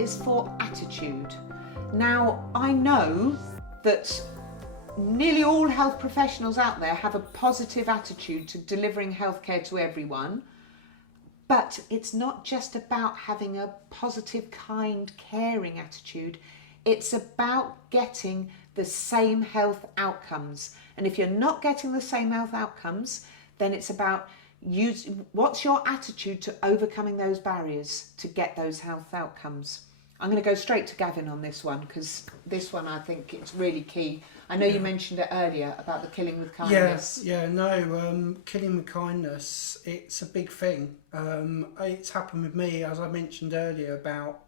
is for attitude. Now, I know that nearly all health professionals out there have a positive attitude to delivering healthcare to everyone, but it's not just about having a positive, kind, caring attitude. It's about getting the same health outcomes. And if you're not getting the same health outcomes, then it's about what's your attitude to overcoming those barriers to get those health outcomes. I'm going to go straight to Gavin on this one, because this one I think it's really key. I know you mentioned it earlier about the killing with kindness. Killing with kindness, it's a big thing. It's happened with me, as I mentioned earlier, about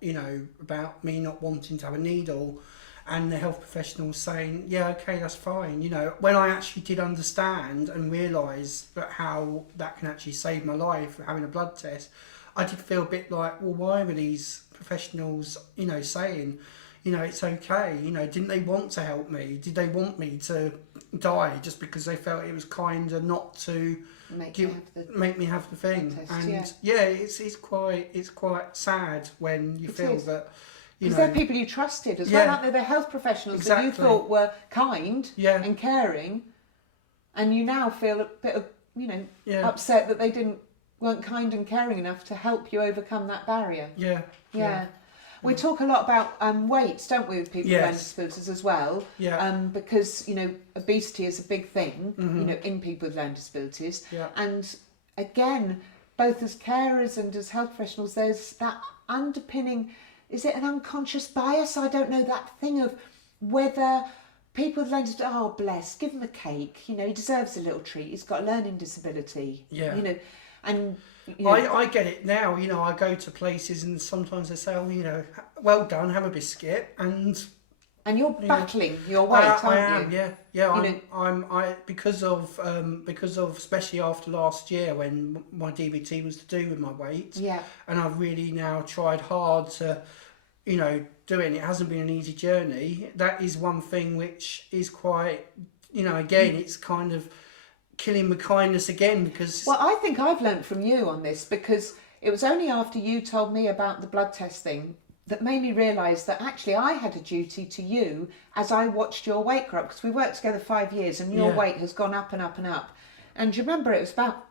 me not wanting to have a needle, and the health professional saying, yeah, okay, that's fine. When I actually did understand and realise that how that can actually save my life, having a blood test, I did feel a bit like, well, why were these professionals, saying, it's okay? Didn't they want to help me? Did they want me to die just because they felt it was kinder not to make me have the thing? Test, it's quite sad when you feel that. Because they're people you trusted as well, aren't they? They're health professionals that you thought were kind and caring, and you now feel a bit of, upset that they weren't kind and caring enough to help you overcome that barrier. Yeah. We talk a lot about weights, don't we, with people with learning disabilities as well? Because, obesity is a big thing, in people with learning disabilities. And again, both as carers and as health professionals, there's that underpinning, is it an unconscious bias? I don't know, that thing of whether people with learning disabilities, oh, bless, give him a cake, he deserves a little treat, he's got a learning disability. And I get it now. I go to places and sometimes they say, "Oh, well done, have a biscuit." And you're battling your weight, aren't you? I'm because of especially after last year when my DVT was to do with my weight. And I've really now tried hard to, do it. And it hasn't been an easy journey. That is one thing which is quite, again, it's kind of killing with kindness again, because... Well, I think I've learnt from you on this, because it was only after you told me about the blood test thing that made me realise that actually I had a duty to you as I watched your weight grow up, because we worked together 5 years and your weight has gone up and up and up. And do you remember, it was about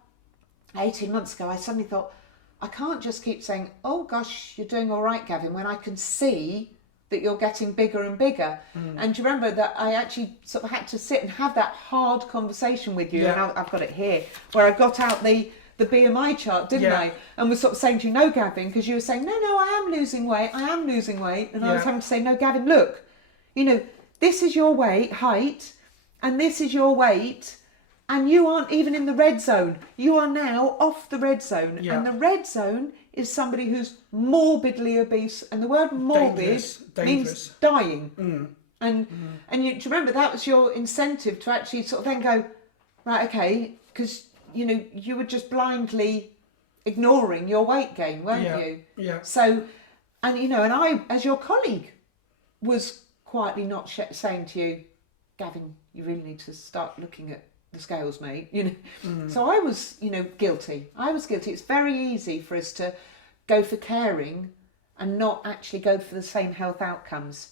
18 months ago, I suddenly thought, I can't just keep saying, oh gosh, you're doing all right, Gavin, when I can see that you're getting bigger and bigger. And do you remember that I actually sort of had to sit and have that hard conversation with you, and I've got it here, where I got out the BMI chart, didn't I? And was sort of saying to you, no, Gavin, because you were saying, no, I am losing weight. And I was having to say, no, Gavin, look, this is your height, and this is your weight, and you aren't even in the red zone. You are now off the red zone. And the red zone is somebody who's morbidly obese, and the word morbid means dying. And do you remember that was your incentive to actually sort of then go, right, okay, because you were just blindly ignoring your weight gain, weren't you? So, and and I, as your colleague, was quietly not saying to you, Gavin, you really need to start looking at the scales, mate. So I was, guilty. It's very easy for us to go for caring and not actually go for the same health outcomes.